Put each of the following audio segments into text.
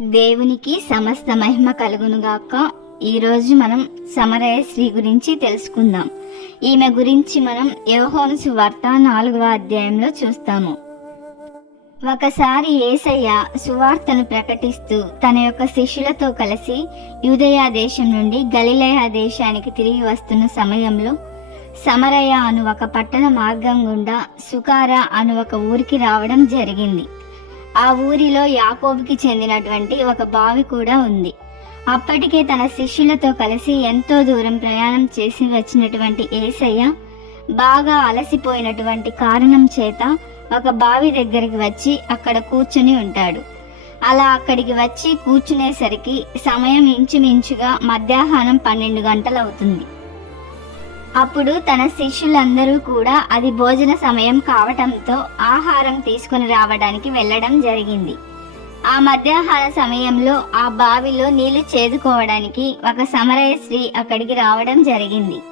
దేవునికి సమస్త మహిమ కలుగునుగాక. ఈరోజు మనం సమరయ శ్రీ గురించి తెలుసుకుందాం. ఈమె గురించి మనం యోహోను వార్త నాలుగవ అధ్యాయంలో చూస్తాము. ఒకసారి ఏసయ్య సువార్తను ప్రకటిస్తూ తన యొక్క శిష్యులతో కలిసి యూదయా దేశం నుండి గలిలయ దేశానికి తిరిగి వస్తున్న సమయంలో సమరయ అను ఒక పట్టణ మార్గం గుండా సుకార అను ఒక ఊరికి రావడం జరిగింది. ఆ ఊరిలో యాకోబుకి చెందినటువంటి ఒక బావి కూడా ఉంది. అప్పటికే తన శిష్యులతో కలిసి ఎంతో దూరం ప్రయాణం చేసి వచ్చినటువంటి ఏసయ్య బాగా అలసిపోయినటువంటి కారణం చేత ఒక బావి దగ్గరికి వచ్చి అక్కడ కూర్చుని ఉంటాడు. అలా అక్కడికి వచ్చి కూర్చునేసరికి సమయం ఇంచుమించుగా మధ్యాహ్నం పన్నెండు గంటలవుతుంది. అప్పుడు తన శిష్యులందరూ కూడా అది భోజన సమయం కావటంతో ఆహారం తీసుకుని రావడానికి వెళ్ళడం జరిగింది. ఆ మధ్యాహ్న సమయంలో ఆ బావిలో నీళ్ళు చేదుకోవడానికి ఒక సమరయ స్త్రీ అక్కడికి రావడం జరిగింది.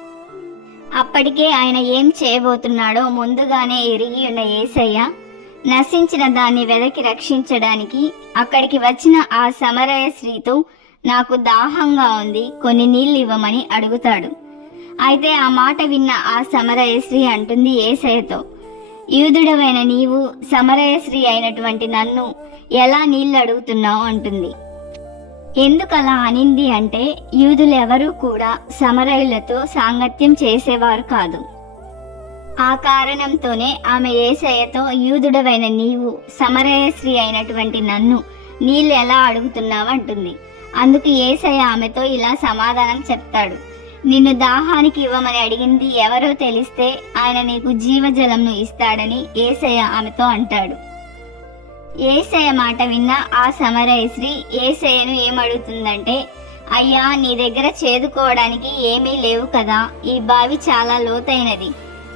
అప్పటికే ఆయన ఏం చేయబోతున్నాడో ముందుగానే ఎరిగి ఉన్న ఏసయ్య నశించిన దాన్ని వెదకి రక్షించడానికి అక్కడికి వచ్చిన ఆ సమరయ స్త్రీతో నాకు దాహంగా ఉంది కొన్ని నీళ్ళు ఇవ్వమని అడుగుతాడు. అయితే ఆ మాట విన్న ఆ సమరయశ్రీ అంటుంది ఏసయ్యతో యూదుడవైన నీవు సమరయశ్రీ అయినటువంటి నన్ను ఎలా నీళ్ళు అడుగుతున్నావు అంటుంది. ఎందుకు అలా అనింది అంటే యూదులెవరూ కూడా సమరయులతో సాంగత్యం చేసేవారు కాదు. ఆ కారణంతోనే ఆమె ఏసయ్యతో యూదుడవైన నీవు సమరయశ్రీ అయినటువంటి నన్ను నీళ్ళు ఎలా అడుగుతున్నావు? అంటుంది. అందుకు ఏసయ్య ఆమెతో ఇలా సమాధానం చెప్తాడు. నిన్ను దాహానికి ఇవ్వమని అడిగింది ఎవరో తెలిస్తే ఆయన నీకు జీవజలంను ఇస్తాడని ఏసయ్య ఆమెతో అంటాడు. ఏసయ్య మాట విన్న ఆ సమరయశ్రీ ఏసయ్యను ఏమడుగుతుందంటే అయ్యా నీ దగ్గర చేదుకోవడానికి ఏమీ లేవు కదా ఈ బావి చాలా లోతైనది.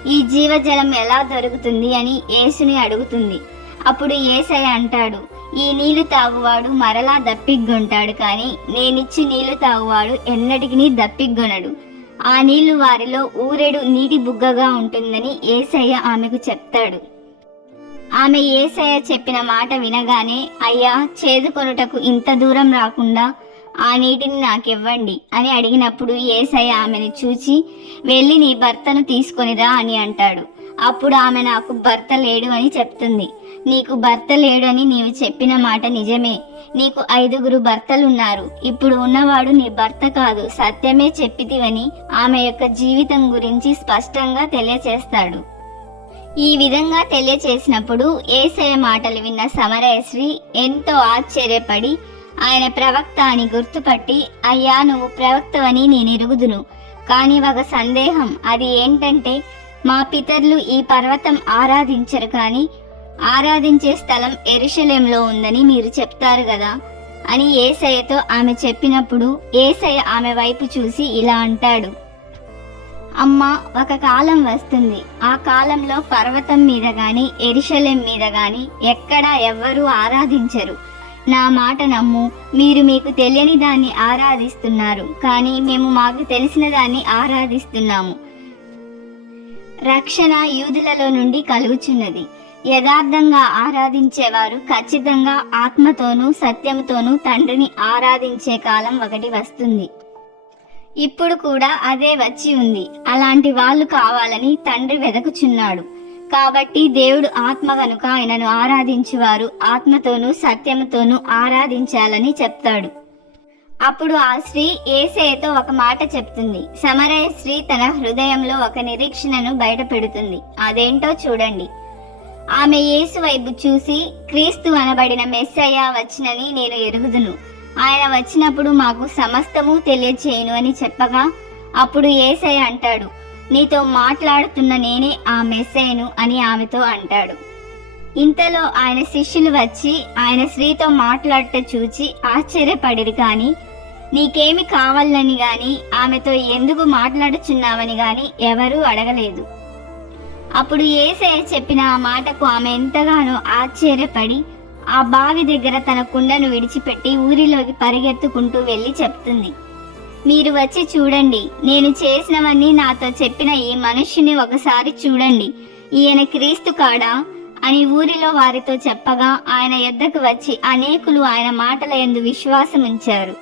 ఈ జీవజలం ఎలా దొరుకుతుంది? అని యేసుని అడుగుతుంది. అప్పుడు ఏసయ్య అంటాడు ఈ నీళ్ళు తాగువాడు మరలా దప్పిగ్గుంటాడు కానీ నేనిచ్చి నీళ్ళు తాగువాడు ఎన్నటికి దప్పిగ్గొనడు ఆ నీళ్ళు వారిలో ఊరెడు నీటి బుగ్గగా ఉంటుందని ఏసయ్య ఆమెకు చెప్తాడు. ఆమె ఏసయ్య చెప్పిన మాట వినగానే అయ్యా చేదుకొనుటకు ఇంత దూరం రాకుండా ఆ నీటిని నాకివ్వండి అని అడిగినప్పుడు ఏసయ్య ఆమెను చూచి వెళ్ళి నీ భర్తను తీసుకొనిరా అని అంటాడు. అప్పుడు ఆమె నాకు భర్త లేడు అని చెప్తుంది. నీకు భర్త లేడు అని నీవు చెప్పిన మాట నిజమే. నీకు ఐదుగురు భర్తలున్నారు. ఇప్పుడు ఉన్నవాడు నీ భర్త కాదు. సత్యమే చెప్పితివని ఆమె యొక్క జీవితం గురించి స్పష్టంగా తెలియచేస్తాడు. ఈ విధంగా తెలియచేసినప్పుడు ఏసయ మాటలు విన్న సమరయశ్రీ ఎంతో ఆశ్చర్యపడి ఆయన ప్రవక్త అని గుర్తుపట్టి అయ్యా నువ్వు ప్రవక్తవని నేను ఎరుగుదును కానీ ఒక సందేహం. అది ఏంటంటే మా పితరులు ఈ పర్వతం ఆరాధించరు కానీ ఆరాధించే స్థలం ఎరుషలేంలో ఉందని మీరు చెప్తారు కదా అని ఏసయ్యతో ఆమె చెప్పినప్పుడు ఏసయ్య ఆమె వైపు చూసి ఇలా అంటాడు. అమ్మ ఒక కాలం వస్తుంది. ఆ కాలంలో పర్వతం మీద గాని ఎరిశలెం మీద గాని ఎక్కడా ఎవ్వరూ ఆరాధించరు. నా మాట నమ్ము మీరు మీకు తెలియని దాన్ని ఆరాధిస్తున్నారు. కానీ మేము మాకు తెలిసిన దాన్ని ఆరాధిస్తున్నాము. రక్షణ యూదులలో నుండి కలుగుచున్నది. యథార్థంగా ఆరాధించేవారు ఖచ్చితంగా ఆత్మతోనూ సత్యముతోనూ తండ్రిని ఆరాధించే కాలం ఒకటి వస్తుంది. ఇప్పుడు కూడా అదే వచ్చి ఉంది. అలాంటి వాళ్ళు కావాలని తండ్రి వెదకుచున్నాడు. కాబట్టి దేవుడు ఆత్మ కనుక ఆయనను ఆరాధించువారు ఆత్మతోనూ సత్యముతోనూ ఆరాధించాలని చెప్తాడు. అప్పుడు ఆ స్త్రీ ఏసేతో ఒక మాట చెప్తుంది. సమరయ స్త్రీ తన హృదయంలో ఒక నిరీక్షణను బయట పెడుతుంది అదేంటో చూడండి. ఆమె యేసు వైపు చూసి క్రీస్తు అనబడిన మెస్సయ్య వచ్చినని నేను ఎరుగుదును. ఆయన వచ్చినప్పుడు మాకు సమస్తము తెలియచేయను అని చెప్పగా అప్పుడు ఏసయ్య అంటాడు నీతో మాట్లాడుతున్న నేనే ఆ మెస్సయ్యను అని ఆమెతో అంటాడు. ఇంతలో ఆయన శిష్యులు వచ్చి ఆయన స్త్రీతో మాట్లాడట చూచి ఆశ్చర్యపడిరు కానీ నీకేమి కావాలని గాని ఆమెతో ఎందుకు మాట్లాడుచున్నావని గాని ఎవరూ అడగలేదు. అప్పుడు ఏసయ్య చెప్పిన ఆ మాటకు ఆమె ఎంతగానో ఆశ్చర్యపడి ఆ బావి దగ్గర తన కుండను విడిచిపెట్టి ఊరిలోకి పరిగెత్తుకుంటూ వెళ్ళి చెప్తుంది. మీరు వచ్చి చూడండి నేను చేసినవన్నీ నాతో చెప్పిన ఈ మనుష్యుని ఒకసారి చూడండి ఈయన క్రీస్తు కాడా? అని ఊరిలో వారితో చెప్పగా ఆయన ఎద్దకు వచ్చి అనేకులు ఆయన మాటల ఎందు విశ్వాసం ఉంచారు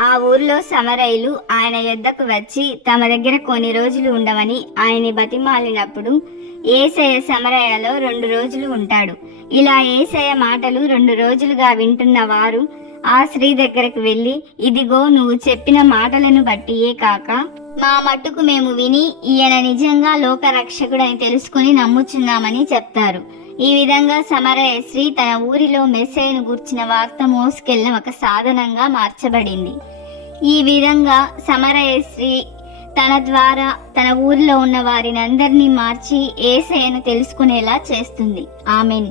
ఆ ఊర్లో సమరయులు ఆయన యొద్దకు వచ్చి తమ దగ్గర కొన్ని రోజులు ఉండమని ఆయన్ని బతిమాలినప్పుడు ఏసయ సమరయలో రెండు రోజులు ఉంటాడు. ఇలా ఏసయ మాటలు రెండు రోజులుగా వింటున్న వారు ఆ స్త్రీ దగ్గరకు వెళ్ళి ఇదిగో నువ్వు చెప్పిన మాటలను బట్టియే కాక మా మట్టుకు మేము విని ఈయన నిజంగా లోకరక్షకుడని తెలుసుకుని నమ్ముచున్నామని చెప్తారు. ఈ విధంగా సమరయ తన ఊరిలో మెస్సేను గూర్చిన వార్త మోసుకెళ్ళిన ఒక సాధనంగా మార్చబడింది. ఈ విధంగా సమరయ తన ద్వారా తన ఊరిలో ఉన్న వారిని అందరినీ మార్చి ఏసయను తెలుసుకునేలా చేస్తుంది. ఆమెన్.